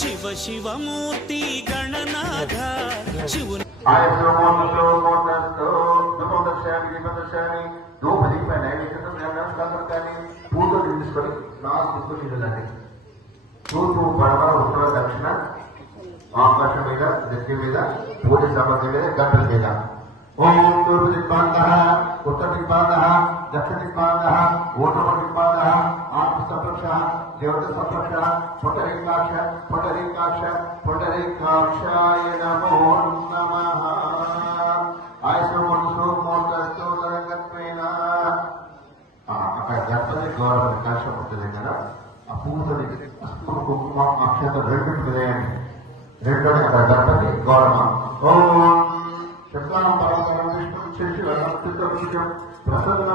శివ శివమూర్తి గణనాథ శివుని ఆయస్సు మోటస్సు దుపదర్శాన్ని దీపదర్శాన్ని ధూప దీప నైవేద్యం సందర్భాన్ని పూజలు తీసుకొని నాలుగు దిక్కులు ఇవ్వాలండి తూర్పు పడవ ఉత్తర దక్షిణ ఆకాశం మీద దగ్గర మీద పూజ సంబంధం మీద గంటల మీద ఓం తూర్పు దిక్పాద ఉత్తర దిక్పాద దక్షిణ దిక్పాద ఊటమ దిక్పాద సపక్ష దేవత సపక్ష పుండరీకాక్ష పుండరీకాక్ష పుండరీకాక్షాయ నమో నమ ఆయుష్మో మోటస్సు తరంగత్వేన అక్కడ గణపతి గౌరవ కలశం ఉంటుంది కదా ఆ పూతని కుంకుమ అక్షత రెండు హృదయాన్ని రెండోది అక్కడ గణపతి గౌరవ. ఓం శుక్లాం పరమకరం విష్ణు శిశురం ప్రసన్న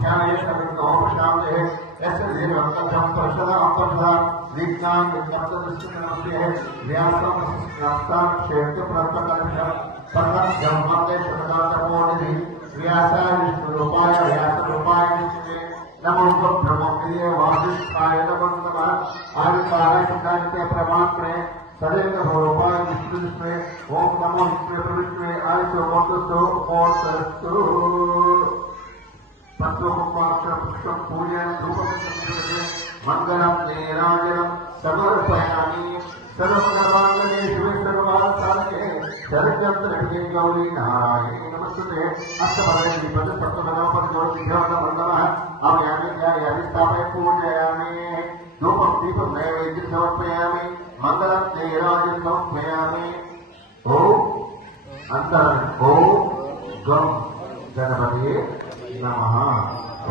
ధ్యానేశ్వరం ఓం శాంతే ऐसे जीव आपका ध्यान प्रसदा अपरदा विज्ञान विज्ञान दृष्टि में आती है। व्यासम रास्ता क्षेत्र प्राप्त करना प्रथम ब्रह्मांडे सदात मोहनि व्यासा विष्णु रूपाय व्यास रूपाय विष्णु नमो ब्रह्मप्रिय वादिष्ठाय नमः नमः आदि कारण सिद्धांत के प्रमाण में सदैव रूपाय विष्णु विष्णु, ओम नमो विष्णु विष्णु आदि सर्वत्र ओम सर्वत्र మంగళం నీరాజనం సమర్పయామి సర్వసర్వాంగనే శివే సర్వాసారకే శరచంద్రకే గౌరీ నారాయణి నమస్తే అష్టపదే పద సప్తమనోపద జ్యోతిభ్యో నమో నమః ఆమ్యామి ధ్యాయామి స్థాపయ పూజయామి ధూపం దీపం నైవేద్యం సమర్పయామి మంగళం నీరాజనం సమర్పయామి ఓ అంతరం ఓ గం గణపతి నమ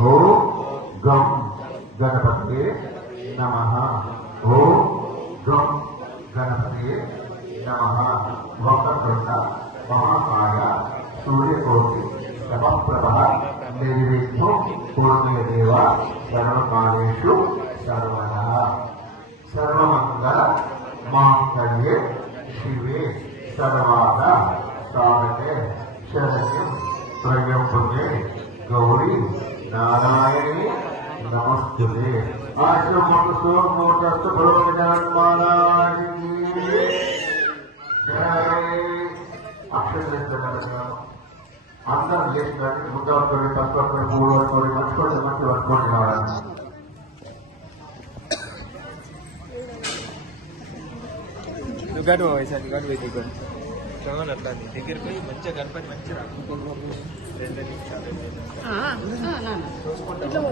ఓ గం గణపతి నమ ఓ గం గణపతి నమ వక్రతుండ మహాకాయ సూర్యకోటి సమప్రభ నిర్విఘ్ను పూర్ణే దేవ సర్వకాలేషు సర్వదా సర్వమంగళ మాంగళ్యే శివే సర్వాద సాధకే శరణ్యం త్రయంబకే గౌరీ నారాయణి నమస్తులే. ఆశ్రమస్తు మూటస్థ భగవద్గణమానాని అందరం చేసిన ముందు పట్టుకొని పసుపు పట్టుకొని పూలు మంచి నువ్వు గడు ఈసారి గడు పోయి దిగు చదవాలి అట్లా దగ్గర పోయి మంచిగా గణపతి మంచిగా రాకు రెండు నిమిషాలు. చూసుకుంటాం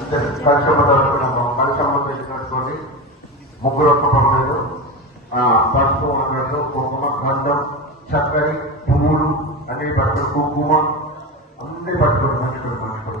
అంటే పరిశ్రమ ముగ్గురు ఒక్క పర్లేదు పసుపు అన్నట్టు కుంకుమ గంధం చక్కెర పువ్వులు అన్ని పట్టుకుని కుంకుమ అన్ని పట్టుకుని. మంచుకుని మంచుకుని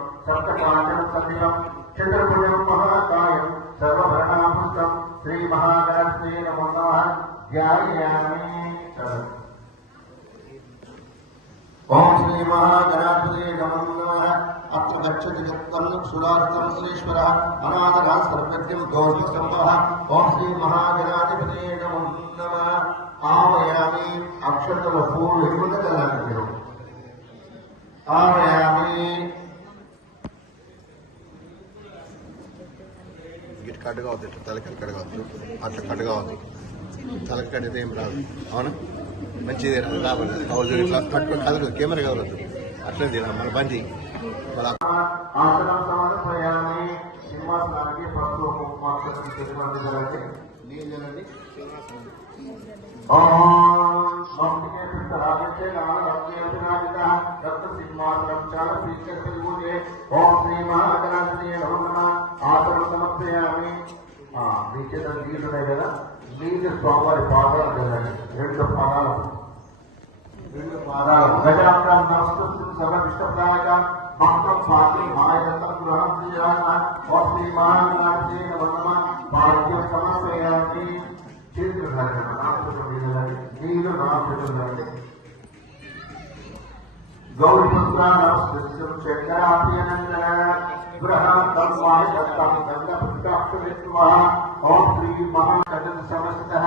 सप्तपादं समिरं चतुर्भुजं महाकायं सर्वभरणाभूतं श्रीमहागणस्ते नमो नमः। ध्यायामि ओम श्री महागणाधिपते नमो नमः। अत्र गच्छति दत्तं सुरार्थं श्रीश्वरः अनादरः सर्वज्ञं दोषसम्भः ओम श्री महागणाधिपते नमो नमः। आवयामि अक्षतलपूर्वहिमदकलाकटिरौ आवयामि। కట్ కావద్దు ఇట్లా తలకి కట్ కావద్దు అట్లా కట్ కావద్దు తలకి కట్టితే ఏం రాదు. అవునా? మంచిది రాబడి కౌలు ఇట్లా పట్టుకొని కదలదు కెమెరా కదలదు. అట్లనే తిన మన బండి సింహాసనానికి పసుపు కుంకుమాక్షరం జరగండి సింహాసనం చాలా పీఠే నీళ్ళు ఉన్నాయి కదా నీళ్ళు స్వామివారి పాదాలు జరగండి రెండు పాదాలు రెండు పాదాలు గజాంతం నమస్తు సర్వ విష్ణుప్రాయక భక్తం స్వామి మాయతం గృహం శ్రీరామ ఓం శ్రీ మహాగణాధిపతి నమో నమః పాద్యం సమర్పయామి చేతులు ధారణ నామకృతం వీళ్ళని నీరు నామకృతం గౌరీపుత్ర నమస్కృత్యం చక్రాభ్యనందన గృహాంతం వాయుదత్తం గంగపుష్టాక్షరిత్వా ఓం శ్రీ మహాకజన సమస్తః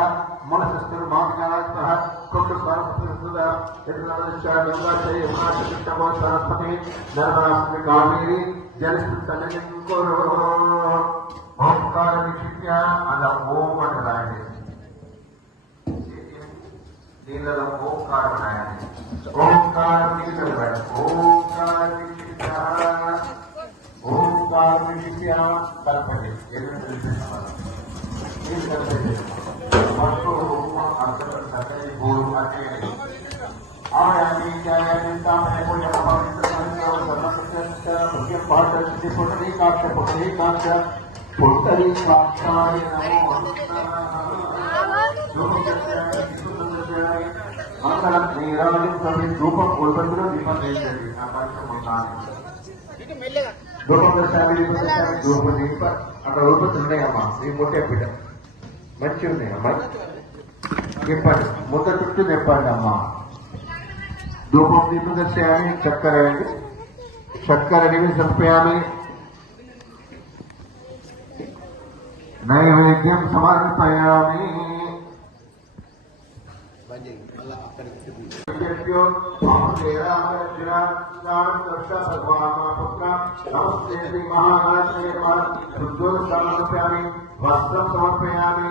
మనసస్థిర్మాత్మనాత్మః కుంభ స్వరస్వత యత్నదశ గంగాచయ యమునాచరిష్టమో సరస్వతి నర్మదాస్మి కావేరి జలస్మితనయం కురు ఓంకార విక్షిప్య అలా ఓం అని రాయండి దీనిలో ఓంకారం రాయండి ఓంకారం నిలిపి ఓంకార విక్షిప్య ఓంకార విక్షిప్య కల్పండి ఎన్ని पुटरीकाक्ष पुटरीकाक्ष पुटरीकाक्षाय नमो अनन्तरं नीराजि धूपं कुलपत्र दीपं दर्शयति धूपं दर्शयामि दीपं दर्शयामि धूपदीपं अत्र रूपत्रण्यमा श्रीमूर्ते पीठम् మంచి ఉన్నాయి అమ్మాయి చెప్పండి. ముద్ద చుట్టూ చెప్పండి అమ్మా. ధూపం దీపం దర్శయామి చక్కెర వేయండి. చక్కెర నివి సంపయామి నైవేద్యం సమర్పయామి నమస్తే చేయి మళ్ళీ వస్త్రం సమర్పయామి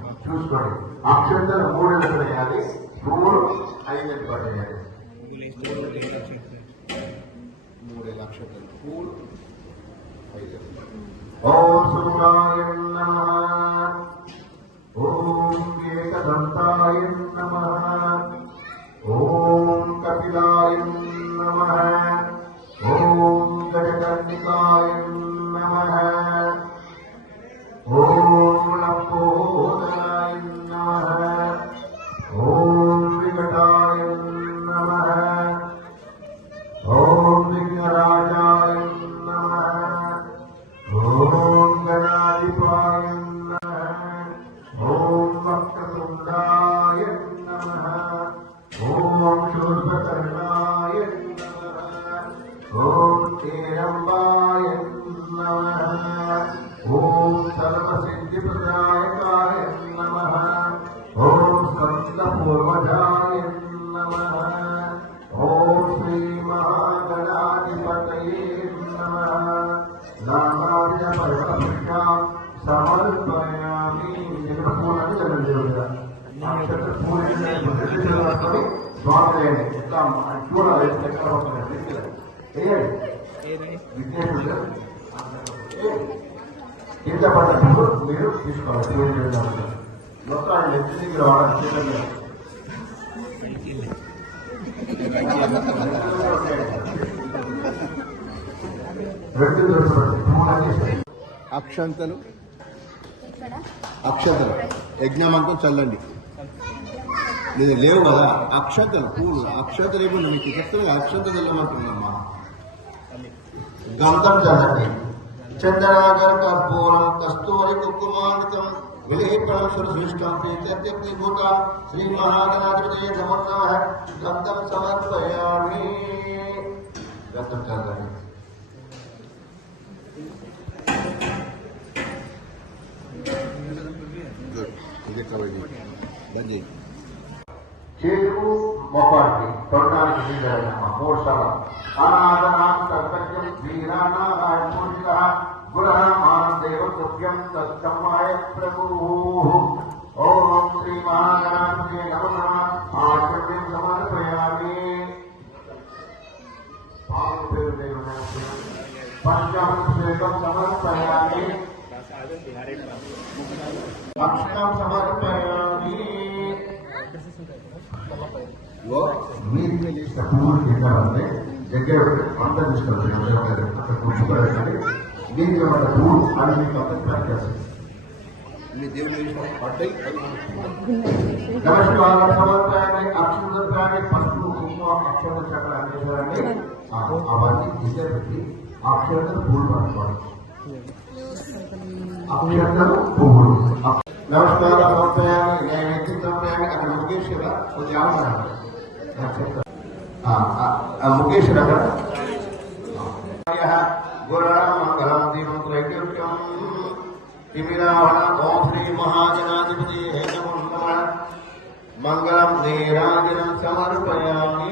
అయ్యా అది దర్శించి పెట్టండి నమన్న పడ స్వామి మీద పడాలి అక్షంతలు కానీ పువ్వులు కానీ చూసుకోండి అక్షంతలు మూడు ఎదురు వేయాలి పువ్వులు ఐదు ఎదురు వేయాలి మూడు అక్షతలు పూలు ఐదు ఓం సూర్యాయ నమః ఓం ఏకదంతాయ నమః ఓం కపిలాయ నమః ఓం పూల వేసి ఎక్కడ కింద మీరు తీసుకోవాలి. పూజ చేయడానికి మొత్తం ఎత్తి దగ్గర వాడాలి అక్షంతలు. అక్షతలు. యజ్ఞమంతం చల్లండి. లేవు కదా అక్షతలు పూలు అక్షతలు ఏమో నీకు చెప్తున్నా అక్షత చల్లమంటున్నామ్మా గంధం చల్లండి చందనాగర కర్పూరం కస్తూరి కుక్కుమానితం విలేపనం సురసృష్టం ప్రీత్యర్థీభూత శ్రీ మహాగణాధిపతి నమో నమః గంధం సమర్పయామి గంధం చల్లండి గుడ్ ఇది ఎట్లా పోయింది బంద్ చేయి చేతుకు మొక్కానికి తొడడానికి వీలైనమ్మ మూడు సార్లు అనాథనాం కర్తవ్యం వీరాణారాయణమూర్తిక గురహమానం దేవకృత్యం తత్సమ్మాయ ప్రభు ఓం శ్రీ మహాగణాధిపతి నమ ఆశ్రమం సమర్పయామి పాలు పేరు దేవుని పంచమం సమర్పయామి అక్షరం సమర్పయామి ఇగో మీరు చేసిన పువ్వులు తిన్నారంటే దగ్గర వంట తీసుకెళ్తారు అక్కడ కూర్చోబెట్టాలి మీరు ఏమన్నా పువ్వులు అది మీకు అందరికి ప్యాక్ చేస్తారు మీ దేవుని విషయం పడ్డాయి నమస్కారం సమర్పయాన్ని అక్షుద్రాన్ని పసుపు కుంకుమ అక్షర చక్ర అందించాలని అవన్నీ దిశ పెట్టి అక్షరతలు పూలు పట్టుకోవాలి అక్షరతలు పువ్వులు నమస్కారం సమర్పయాన్ని నైవేద్యం ಮುಖೇಶ್ ಅದು ಯಾವ ಮುಖೇಶ್ ಗುರರಾಮಂಗಲಾಧೀಮಂ ತ್ರೈಕೃತ್ಯಂ ತಿಮಿರಾವಣ ಓಂ ಶ್ರೀ ಮಹಾಜನಾಧಿಪತಿ ಮಂಗಳಂ ನೀರಾಜನ ಸಮರ್ಪಯಾಮಿ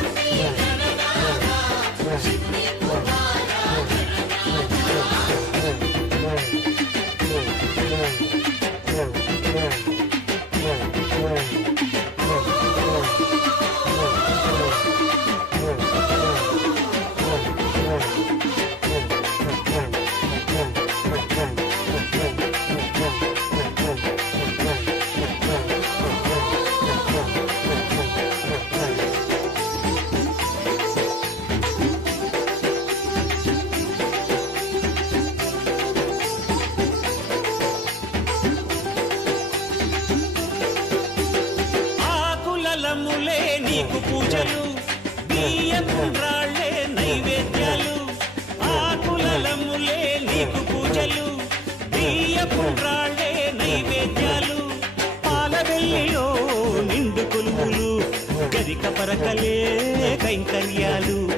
పరకలే కైంకర్యాలు.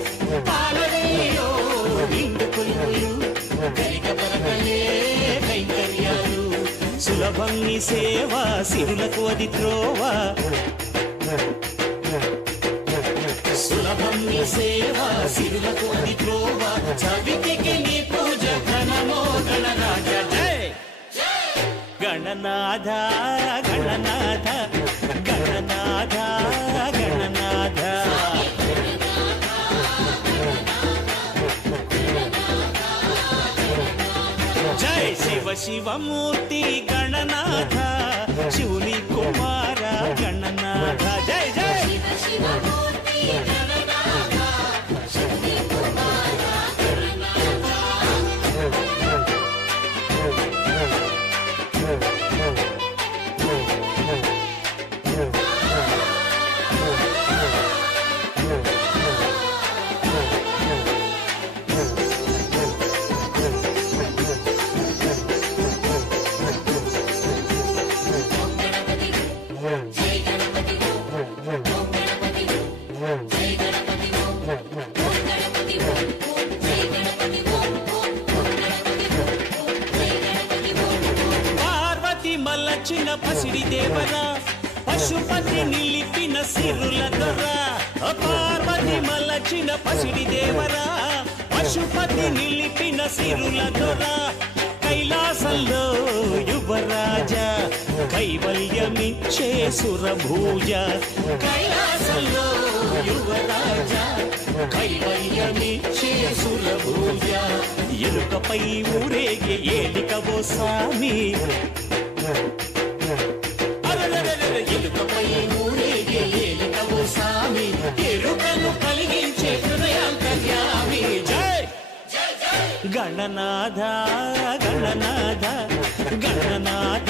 పాలవెల్లిలో నిండు కొలువులు గరిక పరకలే కైంకర్యాలు. సులభం నీ సేవ సిరులకు అది త్రోవ. సులభం నీ సేవ సిరులకు అది త్రోవ. చవితికి నీ పూజ ఘనమో గణరాజ. జై! గణనాథ శివమూర్తి గణనాథ శివుని కుమార గణనాథ. జయ జయ శివ శివమూర్తి పార్వతి సురభూజ కైలాసంలో యువరాజ. కైవల్యమిచ్చే సురభూజ ఎలుకపై ఊరేగే ఏలికవో స్వామి. ఎలుకపై ఊరేగే ఏలికవో స్వామి. ఎరుకను కలిగించే హృదయాంతర్యామి జై! గణనాథ గణనాథ గణనాథ.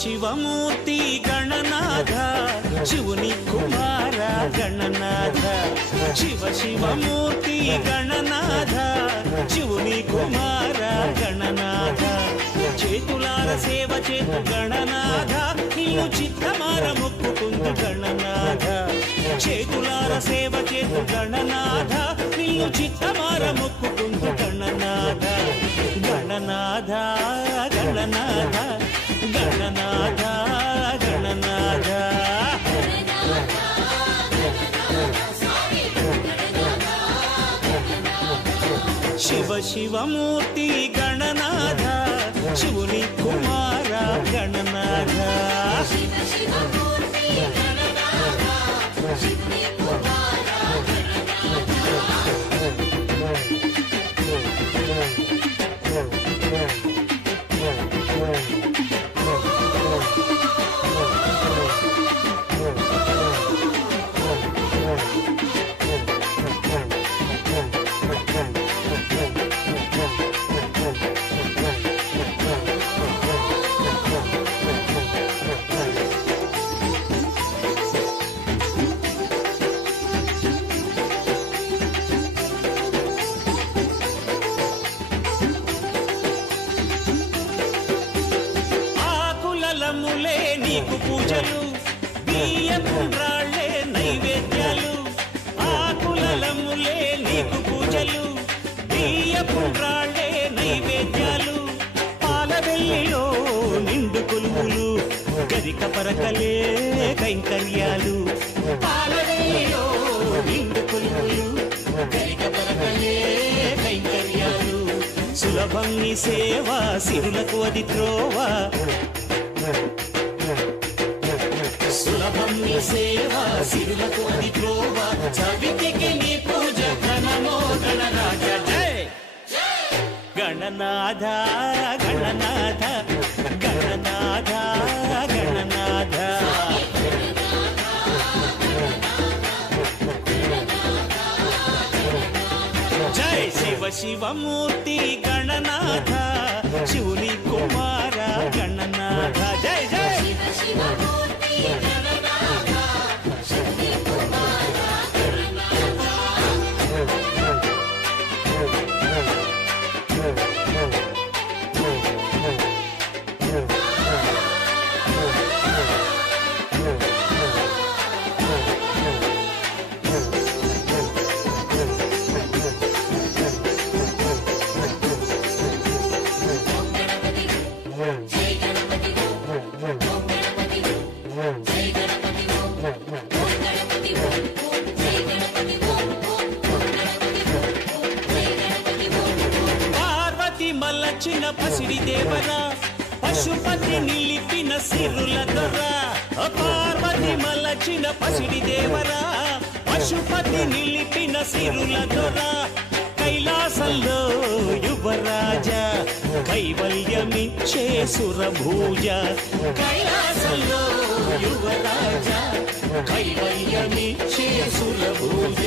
శివమూర్తి గణనాథ శివుని కుమార గణనాథ శివ శివమూర్తి గణనాథ శివుని కుమార గణనాథ. చేతులార సేవ చేతు గణనాథ నిన్ను చిత్తమార మొక్కుకుందు గణనాథ. చేతులార సేవ చేతు గణనాథ నిన్ను చిత్తమార మొక్కుకుందు గణనాథ గణనాథ గణనాథ గణనాథ గణనాథ. శివ శివమూర్తి గణనాథ శివుని కుమార గణనాథ. శివ శివమూర్తి గణనాథ శివుని కుమార గరిక పరకలే కైంకర్యాలు. నిండు కొలువులు గరిక పరకలే కైంకర్యాలు. సులభం నీ సేవ సిరులకు అది త్రోవ. సులభం నీ సేవ సిరులకు అది త్రోవ. చవితికి నీ పూజ ఘనమో గణనాథ గణనాథ గణనాథ. శివమూర్తి గణనాథ శివుని కుమార్ సురభూజ కైలాసంలో యువరాజా కైవల్యమిచ్చే సురభూజ.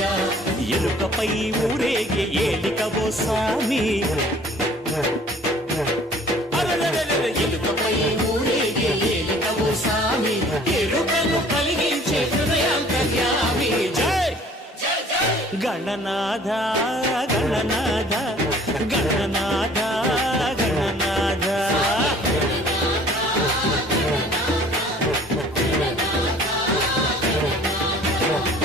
ఎలుకపై ఊరేగే ఏలికవో అలలలలల ఎలుకపై ఊరేగే ఏలికవో సామి ఎరుకను కలిగించే హృదయాంతర్యామి జై! గణనాథ గణనాథ గణనాథ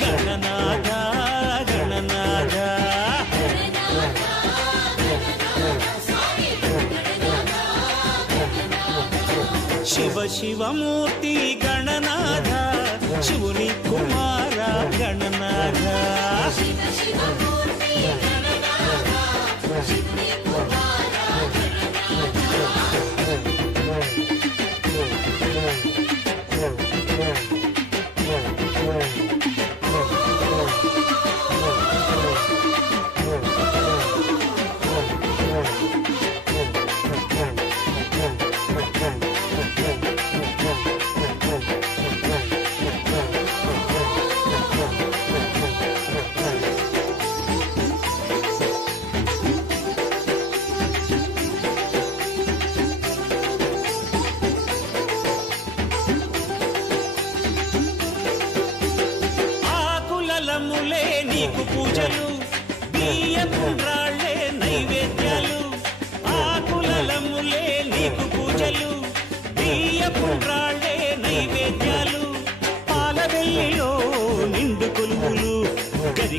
గణనాథ గణనాథ. శివ శివమూర్తి గణనాథ శివుని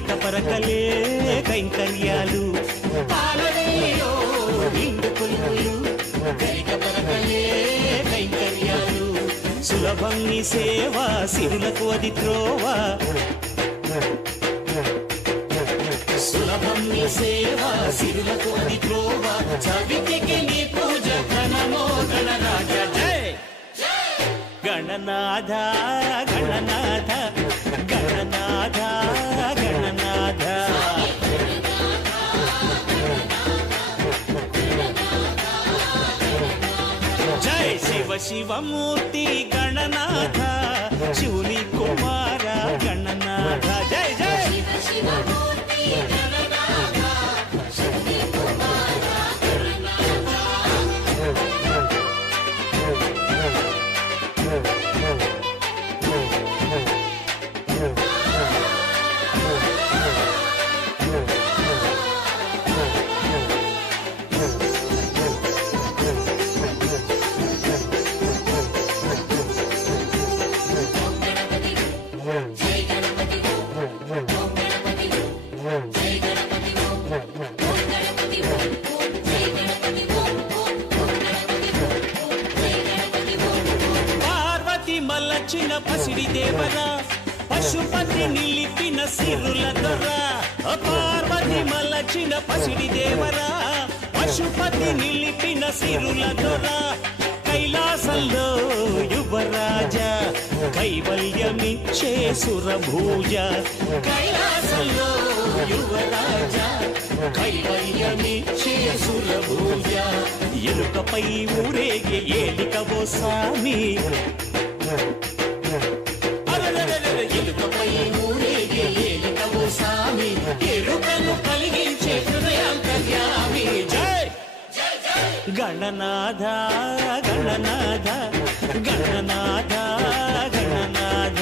గరిక పరకలే కైంకర్యాలు. పాలవెల్లిలో నిండు కొలువులు గరిక కైంకర్యాలు. సులభం నీ సేవ సిరులకు అది త్రోవ. సులభం నీ సేవ సిరులకు అది త్రోవ. చవితికి నీ పూజ ఘనమో గణరాజ గణనాథ గణనాథ గణనాథ. శివమూర్తి గణనాథ శివుని కుమార గణనాథ జయ జయ శివ శివ ఎలుకపై ఊరేగే ఏలికవో సామి ఎలుకపై ఊరేగే ఏలికవో సామి ఎరుకను కలిగించే హృదయాంతర్యామి జై! గణనాథ గణనాథ గణనాథ గణనాథ.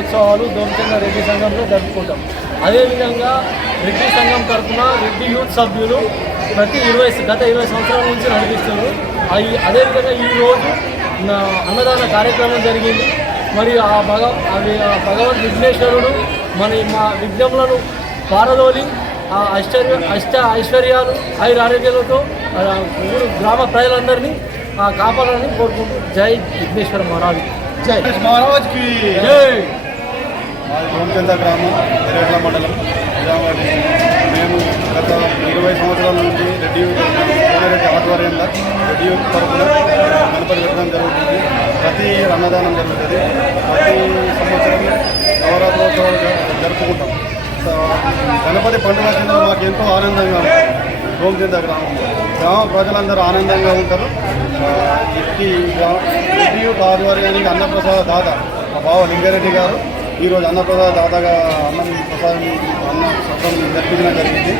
ఉత్సవాలు దోమచంద్ర రెడ్డి సంఘంలో జరుపుకుంటాం. అదేవిధంగా రెడ్డి సంఘం తరఫున రెడ్డి యూత్ సభ్యులు ప్రతి ఇరవై గత ఇరవై సంవత్సరాల నుంచి నడిపిస్తున్నారు. అవి అదేవిధంగా ఈరోజు అన్నదాన కార్యక్రమం జరిగింది. మరి ఆ భగ అవి ఆ భగవద్ విఘ్నేశ్వరుడు మన మా విఘ్నములను పారదోలి ఆ ఐశ్వర్య అష్ట ఐశ్వర్యాలు ఐదు ఆరోగ్యాలతో ఆ ఊరు గ్రామ ప్రజలందరినీ ఆ కాపాడాలని కోరుకుంటూ జై విఘ్నేశ్వర మహారాజు. జై. మహారాజ్కి జై. మాది గ్రామం? ఎరేట్ల మండలం. నిజామాబాద్ మేము గత ఇరవై సంవత్సరాల నుంచి రెడ్డి కోనేరెడ్డి ఆధ్వర్యంలో రెడ్డి తరఫున గణపతి పెట్టడం జరుగుతుంది. ప్రతి అన్నదానం జరుగుతుంది. ప్రతి సంవత్సరం నవరాత్రోత్సవాలు జరుపుకుంటాం. గణపతి పండుగ వచ్చిందని మాకు ఎంతో ఆనందంగా ఉంటుంది. గోమచంద గ్రామంలో. గ్రామ ప్రజలందరూ ఆనందంగా ఉంటారు. ఆ, ఈ గ్రా- రెడ్డి ఆధ్వర్యానికి అన్నప్రసాద దాత మా బావ లింగారెడ్డి గారు. ఈరోజు అన్నప్రసాద దాతగా అన్నం ప్రసాదం అన్న సత్రం జరిపించడం జరిగింది.